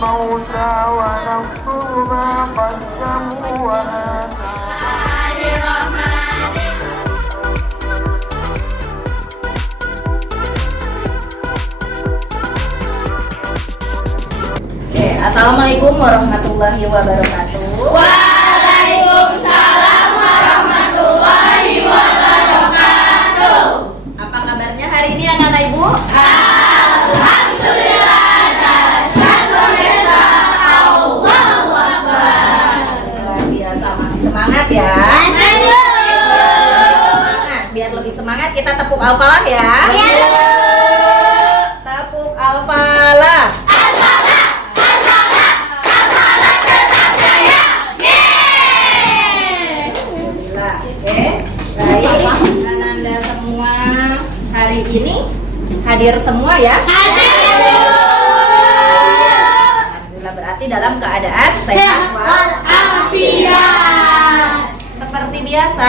الموتى ونكتب ما قدموا وآثارهم. Assalamualaikum warahmatullahi wabarakatuh. Waalaikumsalam warahmatullahi wabarakatuh. Apa kabarnya hari ini anak-anak ibu? Alhamdulillah, dahsyat luar biasa. Allahu Akbar. Luar biasa, masih semangat ya? Nah, biar lebih semangat kita tepuk al-falah ya. Tepuk al-falah. Ananda semua hari ini hadir semua ya? Alhamdulillah, berarti dalam keadaan sehat walafiat. Seperti biasa,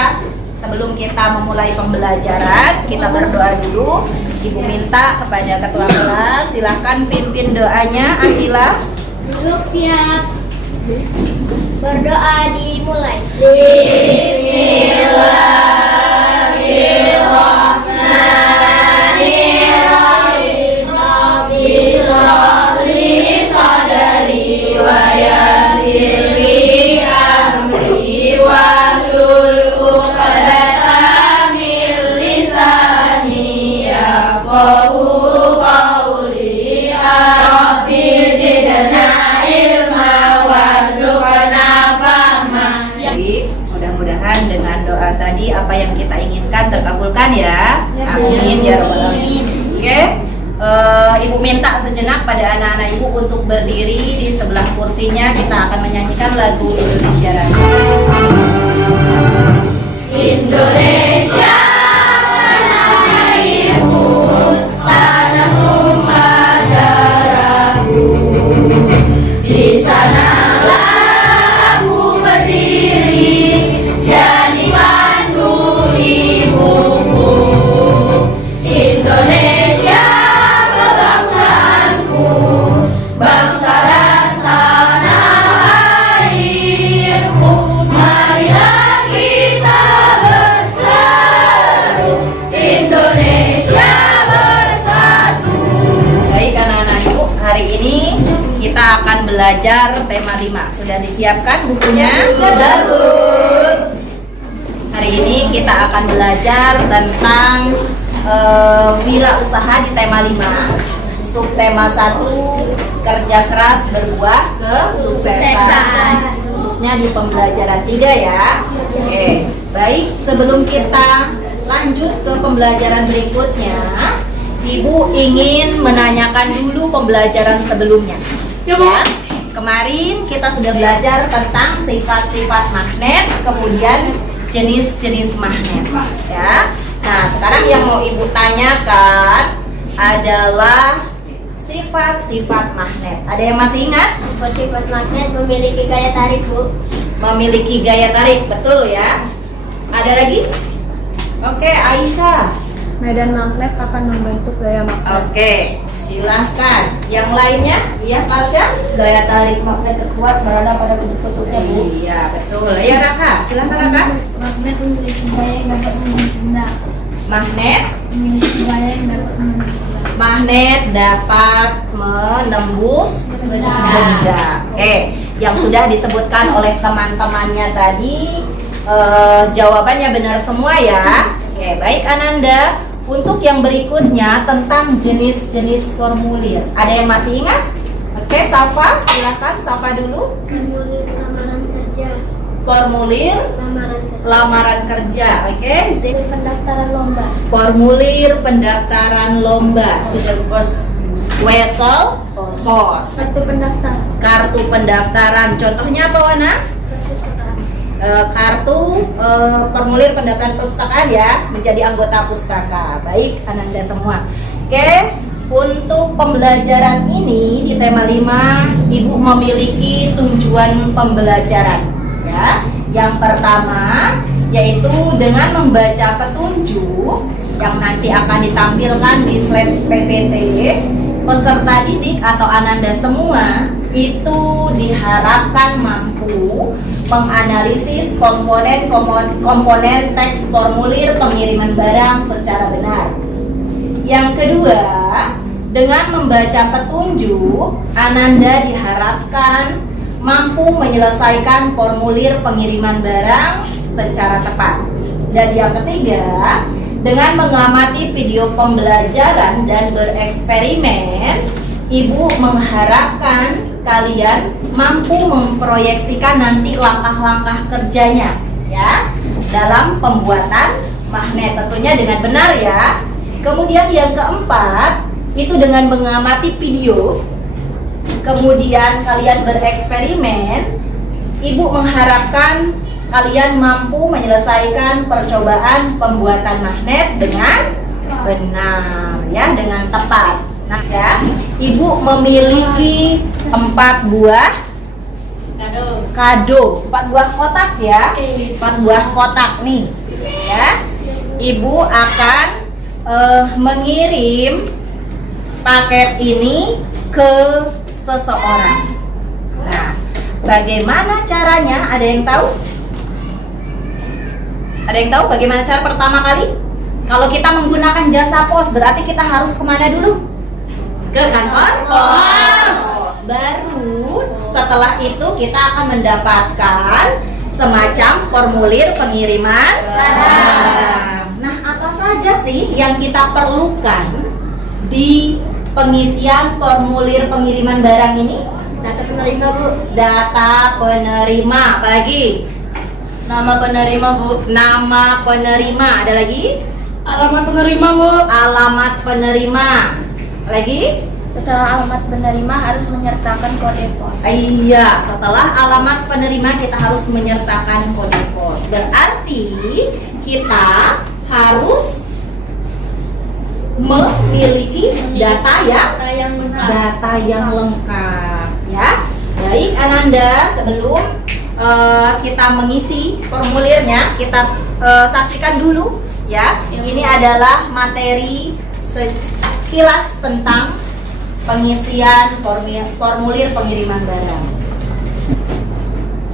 sebelum kita memulai pembelajaran, kita berdoa dulu. Ibu minta kepada ketua kelas, silahkan pimpin doanya. Akila, Duduk siap. Berdoa dimulai. Bismillahirrahmanirrahim. Rabbi shrah li sadri wa yassir li amri wahlul 'uqdatam min lisani yafqahu qawli. Rabbi zidna ilma warzuqna fahma. jadi mudah-mudahan dengan doa tadi apa yang kita inginkan terkabulkan ya. Amin ya rabbal alamin. Oke, ibu minta sejenak pada anak-anak ibu untuk berdiri di sebelah kursinya. Kita akan menyanyikan lagu Indonesia Raya. Indonesia tanah airmu, tanah tumpah darahku. Di sanalah aku berdiri, jadi pandu ibuku. Indonesia kebangsaanku, bangsa dan tanah airku. Marilah kita berseru, Indonesia bersatu. Baik anak-anak ibu, hari ini kita akan belajar tema 5. Sudah disiapkan bukunya? Sudah. Hari ini kita akan belajar tentang wirausaha di tema 5. Subtema 1, kerja keras berbuah kesuksesan. Khususnya di pembelajaran 3 ya. Oke, baik, sebelum kita lanjut ke pembelajaran berikutnya, Ibu ingin menanyakan dulu pembelajaran sebelumnya. Ya. Kemarin kita sudah belajar tentang sifat-sifat magnet, kemudian jenis-jenis magnet. Ya. Nah, sekarang yang mau Ibu tanyakan adalah sifat-sifat magnet. Ada yang masih ingat? Sifat magnet memiliki gaya tarik, Bu. Memiliki gaya tarik, betul ya. Ada lagi? Oke, Aisyah. Medan magnet akan membentuk gaya magnet. Oke, silahkan. Yang lainnya? Iya, Marsha? Gaya tarik magnet terkuat berada pada kutub-kutubnya, Bu. Iya, betul. Ya, Raka. Silahkan, Raka. Magnet memiliki gaya yang dapat menembus benda. Magnet. Memiliki gaya yang dapat menembus benda. Magnet dapat menembus benda. Oke, yang sudah disebutkan oleh teman-temannya tadi, jawabannya benar semua ya. Oke, baik Ananda. Untuk yang berikutnya tentang jenis-jenis formulir. Ada yang masih ingat? Oke, Safa, silakan Safa dulu. Formulir lamaran kerja. Formulir Lamaran kerja. lamaran kerja. Oke, Zip. Pendaftaran lomba. Formulir pendaftaran lomba. Sudah pos. Wesel pos. Kartu pendaftar. Kartu pendaftaran. Contohnya apa, Wana? Perpustakaan. Kartu formulir pendaftaran perpustakaan ya, menjadi anggota pustaka. Baik, Ananda semua. Oke, untuk pembelajaran ini di tema 5, Ibu memiliki tujuan pembelajaran ya. Yang pertama yaitu dengan membaca petunjuk yang nanti akan ditampilkan di slide PPT. Peserta didik atau Ananda semua itu diharapkan mampu menganalisis komponen teks formulir pengiriman barang secara benar. Yang kedua, dengan membaca petunjuk, Ananda diharapkan mampu menyelesaikan formulir pengiriman barang secara tepat. Dan yang ketiga, dengan mengamati video pembelajaran dan bereksperimen, Ibu mengharapkan kalian mampu memproyeksikan nanti langkah-langkah kerjanya ya dalam pembuatan magnet, tentunya dengan benar ya. Kemudian yang keempat, itu dengan mengamati video, kemudian kalian bereksperimen, Ibu mengharapkan kalian mampu menyelesaikan percobaan pembuatan magnet dengan benar ya, dengan tepat. Nah ya, Ibu memiliki 4 buah kado, 4 buah kotak ya, 4 buah kotak nih ya. Ibu akan mengirim paket ini ke seseorang. Nah, bagaimana caranya? Ada yang tahu? Ada yang tahu bagaimana cara pertama kali? Kalau kita menggunakan jasa pos, berarti kita harus kemana dulu? Ke kantor pos. Baru setelah itu kita akan mendapatkan semacam formulir pengiriman barang. Nah, apa saja sih yang kita perlukan di pengisian formulir pengiriman barang ini? Data penerima, Bu. Data penerima, apalagi? Nama penerima, Bu. Nama penerima, ada lagi? Alamat penerima, Bu. Alamat penerima, lagi? Setelah alamat penerima harus menyertakan kode pos. Iya, setelah alamat penerima kita harus menyertakan kode pos. Berarti kita harus memiliki data yang lengkap ya. Baik Ananda, sebelum kita mengisi formulirnya, kita saksikan dulu ya. Ini adalah materi sekilas tentang pengisian formulir pengiriman barang.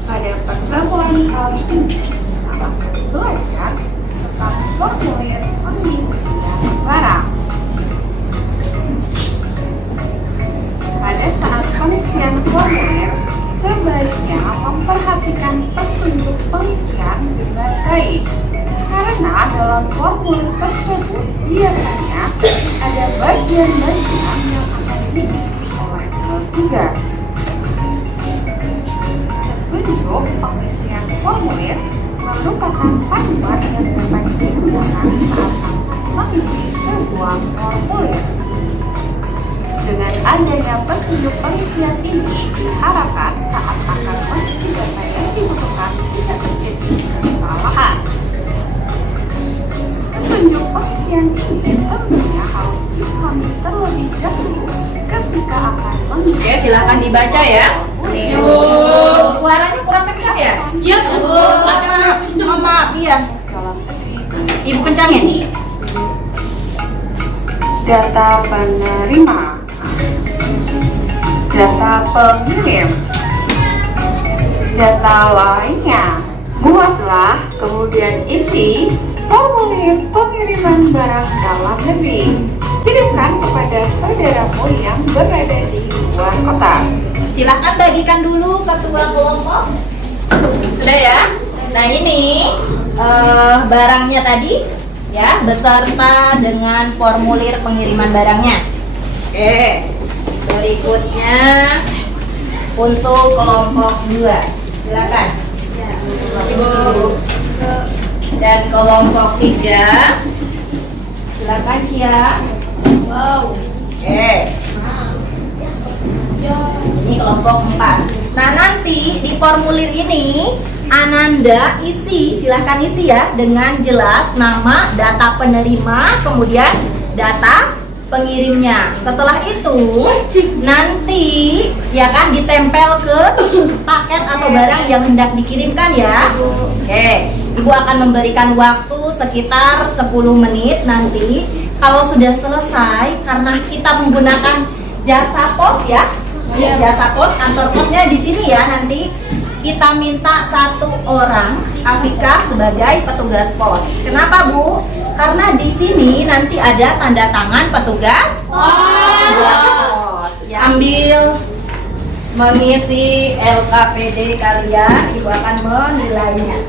Pada pertemuan kali ini, akan belajar tentang formulir pengisian barang. Pada saat pengisian formulir, sebaiknya memperhatikan petunjuk pengisian dengan baik. Karena dalam formulir tersebut biasanya ada bagian-bagian yang akan diisi oleh petugas. Petunjuk pengisian formulir merupakan panduan yang dapat digunakan saat mengisi sebuah formulir. Dengan adanya petunjuk pengisian ini, diharapkan saat akan mengisi data yang dibutuhkan tidak terjadi kesalahan. Petunjuk pengisian ini tentunya harus dipahami terlebih dahulu ketika akan mengisi. Oke, silakan dibaca ya. Suaranya kurang kencang ya? Iya, Bu. Maaf, iya. Ibu kencangin. Data penerima, data pengirim, data lainnya. Buatlah kemudian isi formulir pengiriman barang dalam negeri. Kirimkan kepada saudaramu yang berada di luar kota. Silakan bagikan dulu ke ketua kelompok. Sudah ya? Nah ini barangnya tadi ya, beserta dengan formulir pengiriman barangnya. Oke, berikutnya untuk kelompok 2, silakan. Ibu. Dan kelompok 3, silakan Cia. Wow. Oke. Ini kelompok 4. Nah nanti di formulir ini Ananda silahkan isi ya dengan jelas nama, data penerima, kemudian data pengirimnya. Setelah itu nanti ya kan ditempel ke paket atau barang yang hendak dikirimkan ya. Oke, Ibu akan memberikan waktu sekitar 10 menit nanti. Kalau sudah selesai, karena kita menggunakan jasa pos ya, Jasa pos, kantor posnya di sini ya. Nanti kita minta 1 orang Afika sebagai petugas pos. Kenapa Bu? Karena di sini nanti ada tanda tangan petugas pos. Ya, ambil mengisi LKPD kalian, Ibu akan menilainya.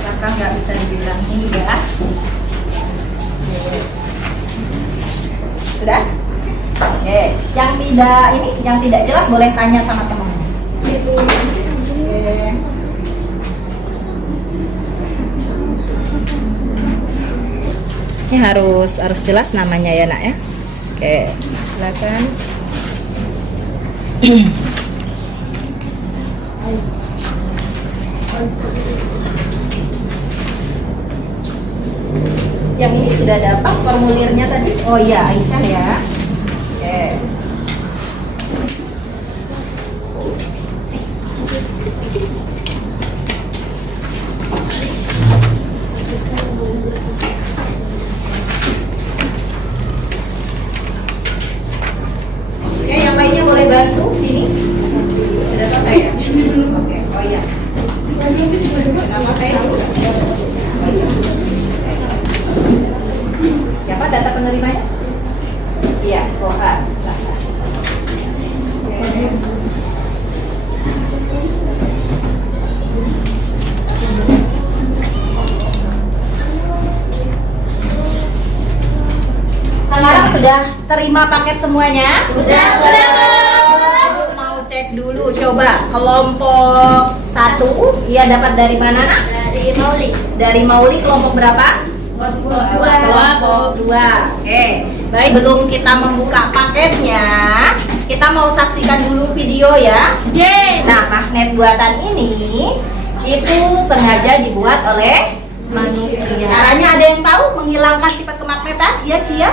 Kakak nggak bisa dibilang ini ya. Sudah? Oke, yang tidak jelas boleh tanya sama temannya. Oke. Ini harus jelas namanya ya Nak ya. Oke, silakan. Yang ini sudah dapat formulirnya tadi. Oh iya, Aisyah ya. Oke. Oke, yang lainnya boleh bantu sini. Sudah selesai ya? Oke. Oh iya. Kenapa saya? Siapa data penerimanya? Iya, Kohar. Sekarang sudah terima paket semuanya? Udah. Mau cek dulu, coba kelompok 1, iya dapat dari mana Nak? Dari Mauli. Dari Mauli kelompok berapa? Kelompok 2. Oke, baik, belum kita membuka paketnya, kita mau saksikan dulu video ya. Nah, magnet buatan ini itu sengaja dibuat oleh manusia. Caranya ada yang tahu menghilangkan sifat kemagnetan? Iya, Cia?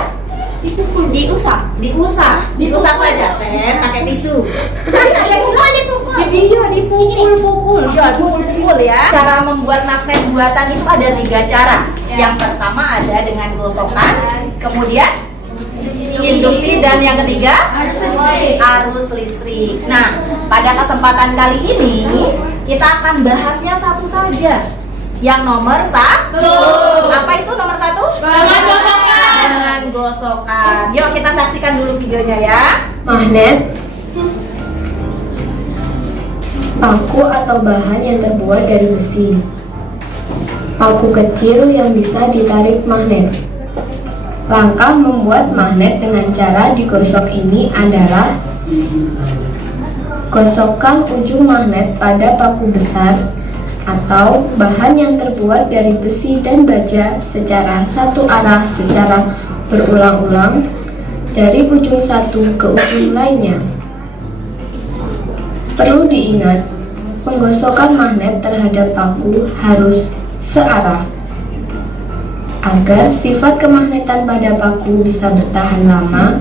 Diusap saja, Sen, pakai tisu. Dipukul. Iya, dipukul ya. Cara membuat magnet buatan itu ada 3 cara. Yang pertama ada dengan gosokan, kemudian induksi, dan yang ketiga arus listrik. Nah, pada kesempatan kali ini kita akan bahasnya satu saja. Yang nomor 1. Apa itu nomor 1? Dengan gosokan. Yuk kita saksikan dulu videonya ya. Magnet, paku atau bahan yang terbuat dari besi. Paku kecil yang bisa ditarik magnet. Langkah membuat magnet dengan cara digosok ini adalah: gosokkan ujung magnet pada paku besar atau bahan yang terbuat dari besi dan baja secara satu arah secara berulang-ulang dari ujung satu ke ujung lainnya. Perlu diingat, penggosokan magnet terhadap paku harus searah. Agar sifat kemagnetan pada paku bisa bertahan lama,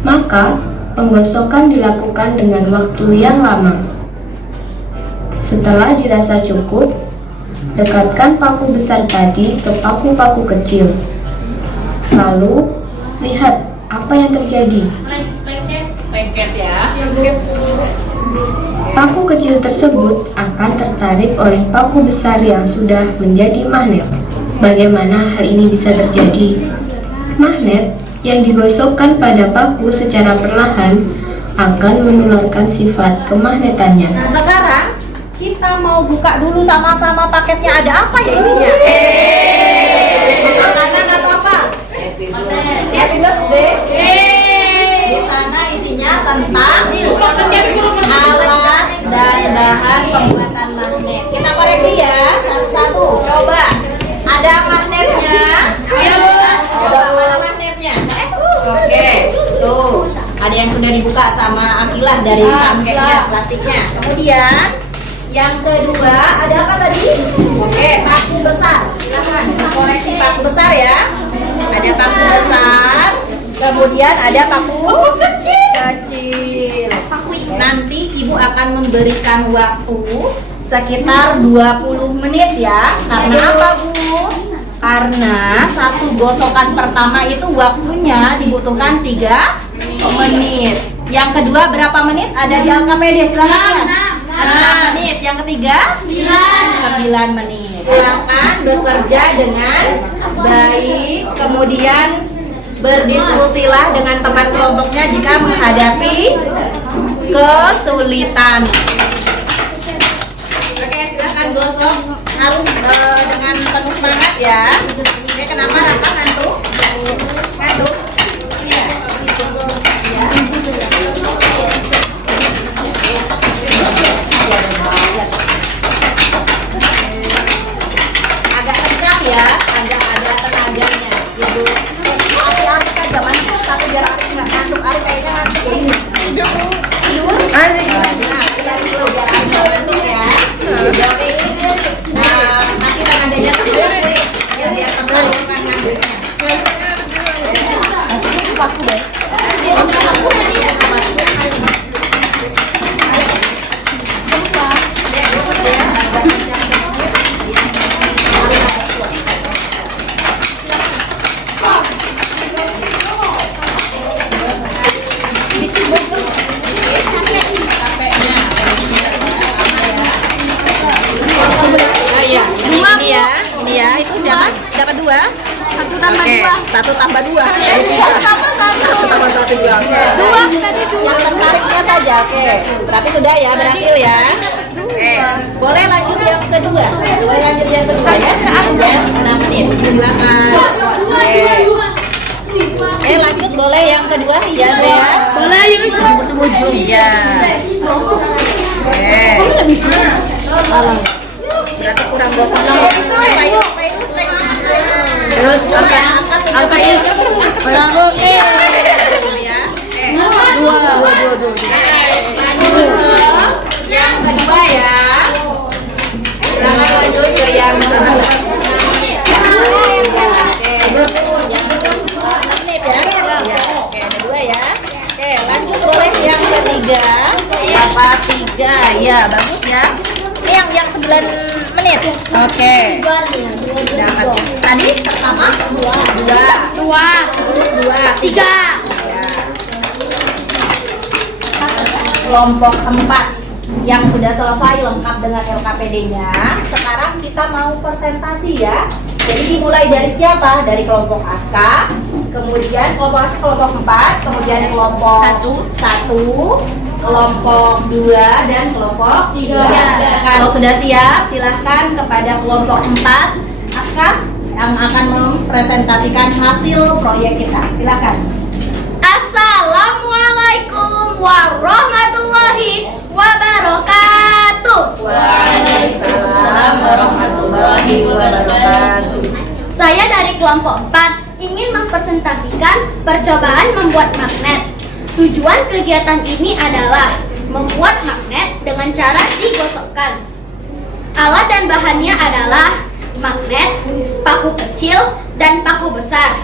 maka penggosokan dilakukan dengan waktu yang lama. Setelah dirasa cukup, dekatkan paku besar tadi ke paku-paku kecil. Lalu, lihat apa yang terjadi. Lengket ya. Paku kecil tersebut akan tertarik oleh paku besar yang sudah menjadi magnet. Bagaimana hal ini bisa terjadi? Magnet yang digosokkan pada paku secara perlahan akan menularkan sifat kemagnetannya. Nah, sekarang kita mau buka dulu sama-sama paketnya. Ada apa ya isinya? Makanan atau apa? Happy birthday. Di sana isinya tentang alat dan bahan pembuatan magnet. Kita koreksi ya satu-satu. Coba. Ada magnetnya. Ada magnetnya. Oke. Tuh. Ada yang sudah dibuka sama Akilah dari samkeknya, plastiknya. Kemudian yang kedua, ada apa tadi? Oke, paku besar. Silakan koreksi paku besar ya. Ada paku besar. Kemudian ada paku kecil. Nanti Ibu akan memberikan waktu sekitar 20 menit ya. Karena apa Bu? Karena satu gosokan pertama itu waktunya dibutuhkan 3 menit. Yang kedua berapa menit? Ada di Alkapedia, silakan. 6 menit. Yang ketiga 9 menit. Silakan bekerja dengan baik, kemudian berdiskusilah dengan teman kelompoknya jika menghadapi kesulitan. Oke, silakan gosok, harus dengan penuh semangat ya. Oke, kenapa Raka ngantuk? Ngantuk? Iya. Ya. Agak kencang ya, agak ada tenaganya. Ya Bu. Arif aja, mana satu jarak Arif nggak ngantuk. Arif kayaknya ngantuk ya ini. Arif. Nah, Arif dulu biar Arif nggak ngantuk ya. Nah, kasih tenaganya sama Arif. Ya biar teman-teman ngantuknya. Aku deh. Ini ya, itu siapa? Dapat 2? 1 tambah 2. 1 tambah 2. 1 tambah 1 juga. 2 tadi 2. Yang tertariknya saja, oke. Berarti sudah ya, berhasil ya. Oke, boleh lanjut yang kedua. Boleh lanjut yang kedua ya. 6 menit, silakan. Oke, lanjut boleh yang kedua ya, ya. Boleh yang bertemu ujung. Iya. Oke. Berarti kurang gosok. Terus angkat ya. Dua. Yang kedua ya. Silakan lanjut ke yang kedua. Oke, kedua ya. Oke, lanjut boleh yang ketiga. Dapat 3. Ya, bagus ya. Ini yang 9 menit. Oke. Tadi pertama 2, 3. Kelompok 4 yang sudah selesai lengkap dengan LKPD-nya. Sekarang kita mau presentasi ya. Jadi dimulai dari siapa? Dari kelompok Aska, kemudian kelompok Aska kelompok 4, kemudian kelompok 1, kelompok 2 dan kelompok 3. Kalau sudah siap, silahkan kepada kelompok 4 Aska yang akan mempresentasikan hasil proyek kita. Silakan. Assalamualaikum warahmatullahi wabarakatuh. Waalaikumsalam warahmatullahi wabarakatuh. Saya dari kelompok 4 ingin mempresentasikan percobaan membuat magnet. Tujuan kegiatan ini adalah membuat magnet dengan cara digosokkan. Alat dan bahannya adalah magnet, paku kecil, dan paku besar.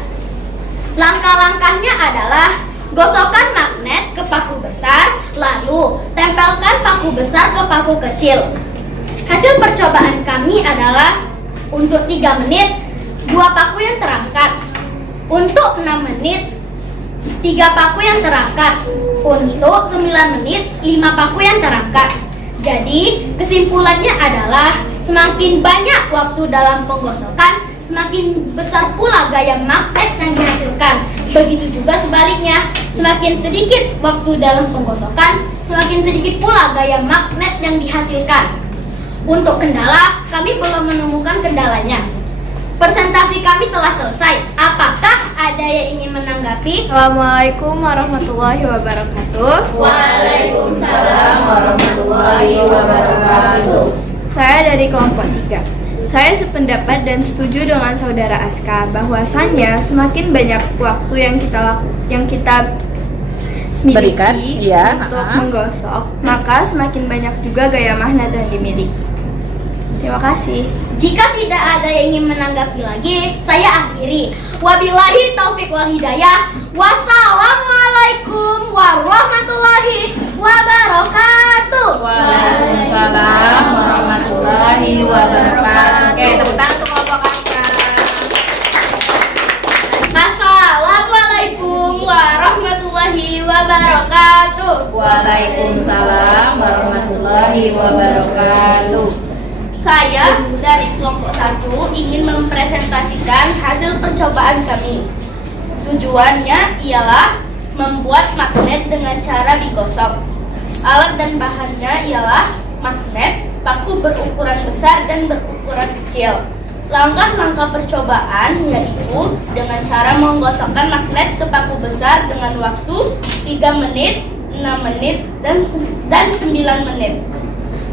Langkah-langkahnya adalah gosokkan magnet ke paku besar, lalu tempelkan paku besar ke paku kecil. Hasil percobaan kami adalah untuk 3 menit, 2 paku yang terangkat. Untuk 6 menit, 3 paku yang terangkat. Untuk 9 menit, 5 paku yang terangkat. Jadi, kesimpulannya adalah semakin banyak waktu dalam penggosokan, semakin besar pula gaya magnet yang dihasilkan. Begitu juga sebaliknya, semakin sedikit waktu dalam penggosokan, semakin sedikit pula gaya magnet yang dihasilkan. Untuk kendala, kami belum menemukan kendalanya. Presentasi kami telah selesai. Apakah ada yang ingin menanggapi? Assalamualaikum warahmatullahi wabarakatuh. Waalaikumsalam warahmatullahi wabarakatuh. Saya dari kelompok 3. Saya sependapat dan setuju dengan saudara Aska bahwasannya semakin banyak waktu yang kita miliki Berikan, iya, untuk menggosok, maka semakin banyak juga gaya magnet yang dimiliki. Terima kasih. Jika tidak ada yang ingin menanggapi lagi, saya akhiri. Wabillahi taufik wal hidayah. Wassalamualaikum warahmatullahi wabarakatuh. Waalaikumsalam warahmatullahi wabarakatuh. Oke, tepuk tangan untuk kelompok Aska. Waalaikumsalam warahmatullahi wabarakatuh. Saya dari kelompok 1 ingin mempresentasikan hasil percobaan kami. Tujuannya ialah membuat magnet dengan cara digosok. Alat dan bahannya ialah magnet, paku berukuran besar dan berukuran kecil. Langkah-langkah percobaan yaitu dengan cara menggosokkan magnet ke paku besar dengan waktu 3 menit, 6 menit, dan 9 menit.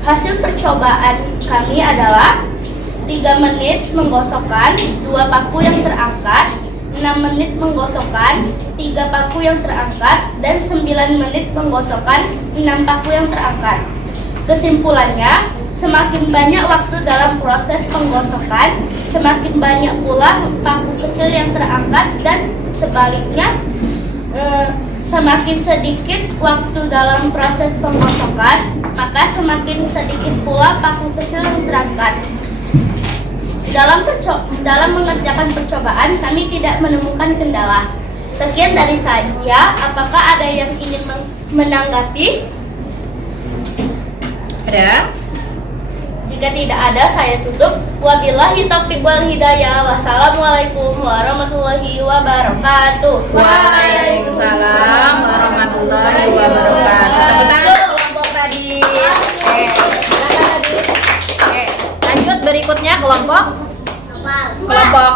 Hasil percobaan kami adalah 3 menit menggosokkan 2 paku yang terangkat, 6 menit menggosokkan 3 paku yang terangkat, dan 9 menit menggosokkan 6 paku yang terangkat. Kesimpulannya, semakin banyak waktu dalam proses penggosokan, semakin banyak pula paku kecil yang terangkat, dan sebaliknya semakin sedikit waktu dalam proses penggosokan, maka semakin sedikit pula paku kecil yang terangkat. Dalam mengerjakan percobaan, kami tidak menemukan kendala. Sekian dari saya. Apakah ada yang ingin menanggapi? Ada? Jika tidak ada, saya tutup. Wabillahi taufiq wal hidayah. Wassalamualaikum warahmatullahi wabarakatuh. Waalaikumsalam warahmatullahi wabarakatuh. Tepuk tangan kelompok tadi. Oke, lanjut berikutnya kelompok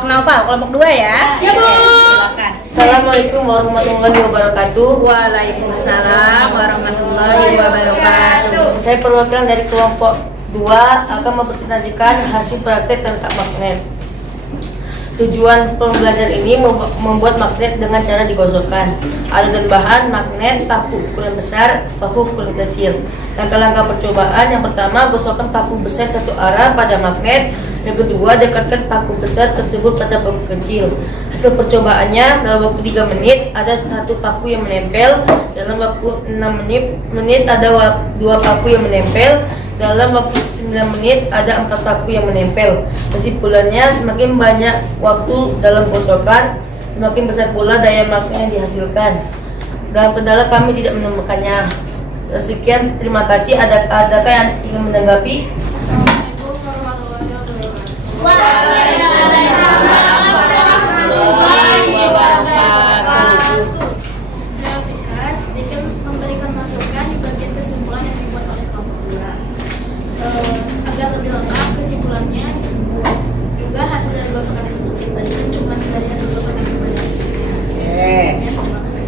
Naufal, kelompok 2 ya. Ya, Bu. Silakan. Assalamualaikum warahmatullahi wabarakatuh. Waalaikumsalam warahmatullahi wabarakatuh. Saya perwakilan dari kelompok 2 akan mempresentasikan hasil praktek tentang magnet. Tujuan pembelajaran ini membuat magnet dengan cara digosokkan. Alat dan bahan magnet, paku ukuran besar, paku ukuran kecil. Langkah-langkah percobaan: yang pertama, gosokkan paku besar satu arah pada magnet. Yang kedua, dekatkan paku besar tersebut pada paku kecil. Hasil percobaannya, dalam waktu 3 menit ada 1 paku yang menempel. Dalam waktu 6 menit ada 2 paku yang menempel. Dalam waktu 9 menit ada 4 paku yang menempel. Kesimpulannya, semakin banyak waktu dalam gosokan, semakin besar pula daya magnet yang dihasilkan. Dalam kendala kami tidak menemukannya. Sekian, terima kasih. Adakah yang ingin menanggapi? Saya Fikas, sedikit memberikan masukan di bagian kesimpulan yang dibuat oleh kelompok 2. Agar lebih lengkap kesimpulannya, juga hasil dari gosokan tersebut kita cuma dari hasil gosokan yang banyak. Terima kasih.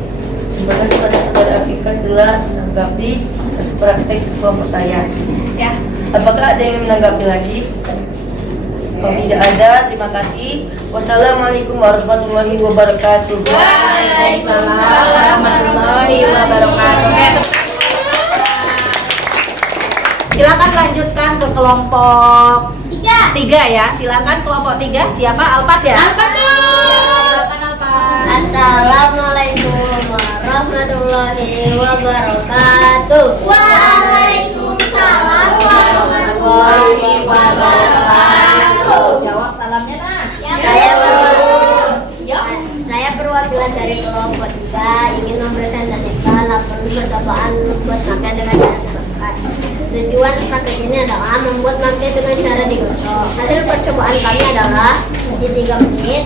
Terima kasih pada saudara Fikas telah menanggapi hasil praktek kelompok saya. Ya. Apakah ada yang menanggapi lagi? Kalau tidak ada, terima kasih. Wassalamualaikum warahmatullahi wabarakatuh. Waalaikumsalam warahmatullahi wabarakatuh. Silakan lanjutkan ke kelompok 3 ya. Silakan kelompok 3. Siapa? Alpat ya? Alpat tuh. Silakan Alpat. Assalamualaikum warahmatullahi wabarakatuh. Waalaikumsalam warahmatullahi wabarakatuh. Jawab salamnya nah. Saya perwakilan dari kelompok 3 ingin mempresentasikan laporan percobaan membuat magnet dengan cara digosok. Tujuan praktek ini adalah membuat magnet dengan cara digosok. Hasil percobaan kami adalah di 3 menit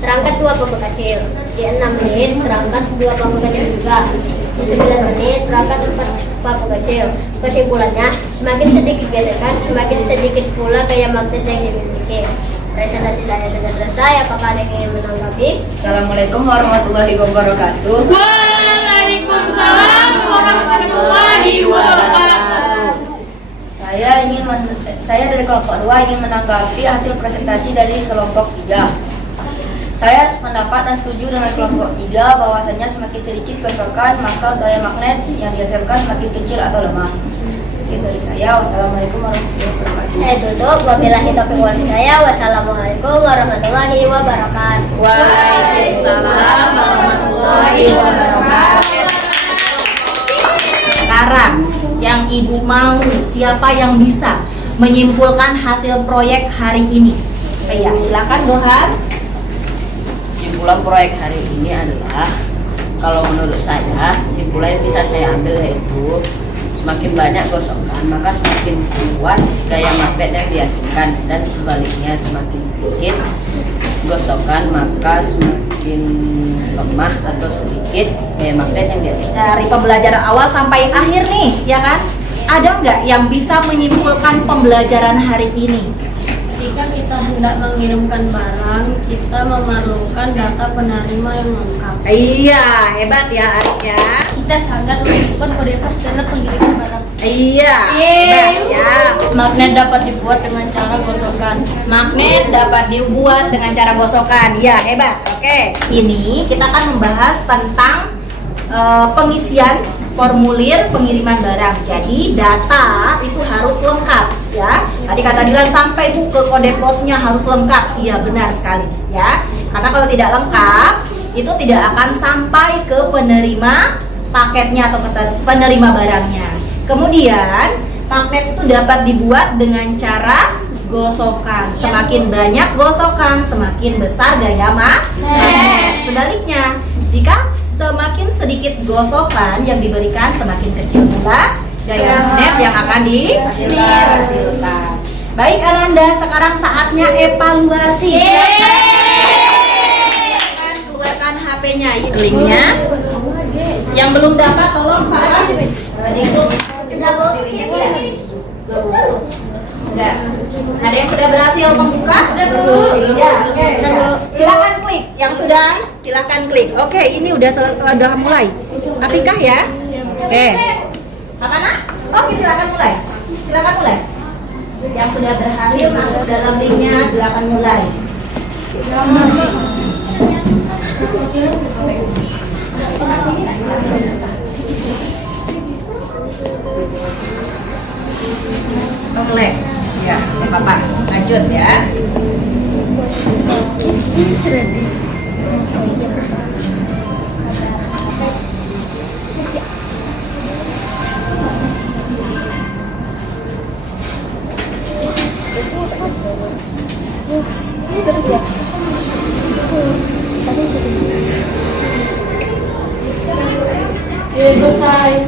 terangkat 2 paku kecil, di 6 menit terangkat 2 paku kecil juga, di 9 menit terangkat 4 paku kecil. Kesimpulannya, semakin sedikit gesekan, semakin sedikit pula gaya magnet yang dimiliki. Presentasi saya sudah selesai. Apakah ada yang ingin menanggapi? Assalamualaikum warahmatullahi wabarakatuh. Waalaikumsalam warahmatullahi wabarakatuh. Saya dari kelompok 2 ingin menanggapi hasil presentasi dari kelompok 3. Saya sependapat dan setuju dengan kelompok 3 bahwasannya semakin sedikit gosokan maka gaya magnet yang dihasilkan semakin kecil atau lemah. Sekian dari saya. Wassalamualaikum warahmatullahi wabarakatuh. Saya tutup. Wabillahi taufiq wal hidayah. Wassalamualaikum warahmatullahi wabarakatuh. Waalaikumsalam warahmatullahi wabarakatuh. Sekarang yang Ibu mau, siapa yang bisa menyimpulkan hasil proyek hari ini? Ya, silakan Doha. Kesimpulan proyek hari ini adalah Kalau menurut saya, kesimpulan yang bisa saya ambil yaitu semakin banyak gosokan, maka semakin kuat gaya magnet yang dihasilkan, dan sebaliknya semakin sedikit gosokan maka semakin lemah atau sedikit gaya magnet yang dihasilkan. Dari pembelajaran awal sampai akhir nih, ya kan? Ada nggak yang bisa menyimpulkan pembelajaran hari ini? Jika kita hendak mengirimkan barang, kita memerlukan data penerima yang lengkap. Iya, hebat ya Arik ya. Kita sangat membutuhkan kode pos dalam pengiriman barang. Iya, hebat ya. Magnet dapat dibuat dengan cara gosokan. Magnet dapat dibuat dengan cara gosokan. Ya, hebat. Oke. Ini kita akan membahas tentang pengisian formulir pengiriman barang. Jadi data itu harus lengkap ya. Tadi kata Dilan sampai bu ke kode posnya harus lengkap. Iya, benar sekali ya. Karena kalau tidak lengkap itu tidak akan sampai ke penerima paketnya atau ke penerima barangnya. Kemudian magnet itu dapat dibuat dengan cara gosokan. Semakin banyak gosokan, semakin besar gaya magnet. Sebaliknya, jika semakin sedikit gosokan yang diberikan, semakin kecil pula gaya magnet yang akan dihasilkan. Baik Ananda, sekarang saatnya evaluasi. Keluarkan HP-nya, linknya. Yang belum dapat tolong Pak di grup. Sudah. Ada yang sudah berhasil membuka? Ya, oke. Silakan klik. Yang sudah, silakan klik. Oke, ini udah mulai. Afikah ya? Oke. Apa nak? Oke, silakan mulai. Silakan mulai. Yang sudah berhasil masuk dalam linknya, silakan mulai. Mulai. Ya, apa-apa. Lanjut ya.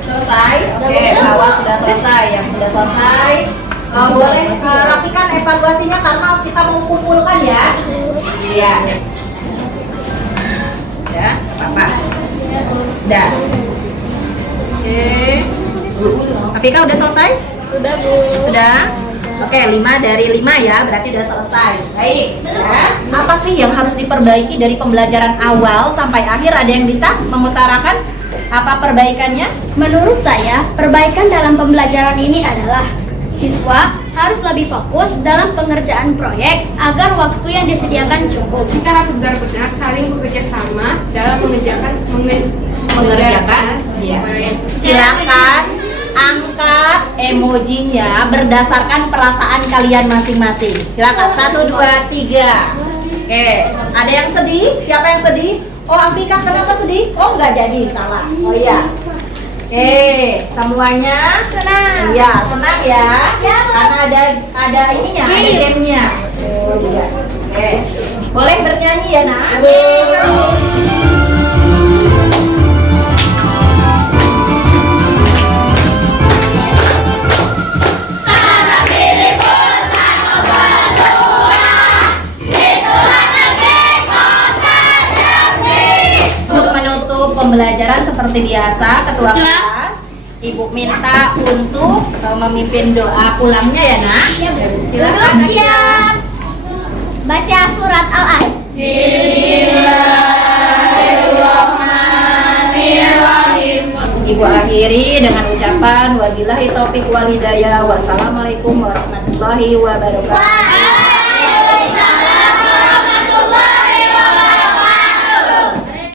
Selesai. Oke, bawah sudah selesai. Yang sudah selesai boleh rapikan evaluasinya karena kita mau kumpulkan ya. Iya. Ya, apa-apa. Udah. Oke. Afika udah selesai? Sudah Bu. Sudah? Oke, 5 dari 5 ya, berarti udah selesai. Baik. Ya. Apa sih yang harus diperbaiki dari pembelajaran awal sampai akhir? Ada yang bisa mengutarakan apa perbaikannya? Menurut saya, perbaikan dalam pembelajaran ini adalah siswa harus lebih fokus dalam pengerjaan proyek agar waktu yang disediakan cukup. Kita harus benar-benar saling bekerja sama dalam mengerjakan Iya. proyek. Silakan angkat emojinya berdasarkan perasaan kalian masing-masing. Silakan 1, 2, 3. Oke, ada yang sedih? Siapa yang sedih? Oh, Afika kenapa sedih? Oh, nggak jadi, salah. Oh iya. Oke, semuanya senang. Iya, senang ya. Karena ada ininya, ada gamenya. Oh iya. Oke, boleh bernyanyi ya nak? Pembelajaran seperti biasa, ketua kelas Ibu minta untuk memimpin doa pulangnya ya nak. Silakan. Duduk siap. Baca surat Al-Ain. Bismillahirrahmanirrahim. Ibu akhiri dengan ucapan wabillahi taufiq wal hidayah. Wassalamualaikum warahmatullahi wabarakatuh.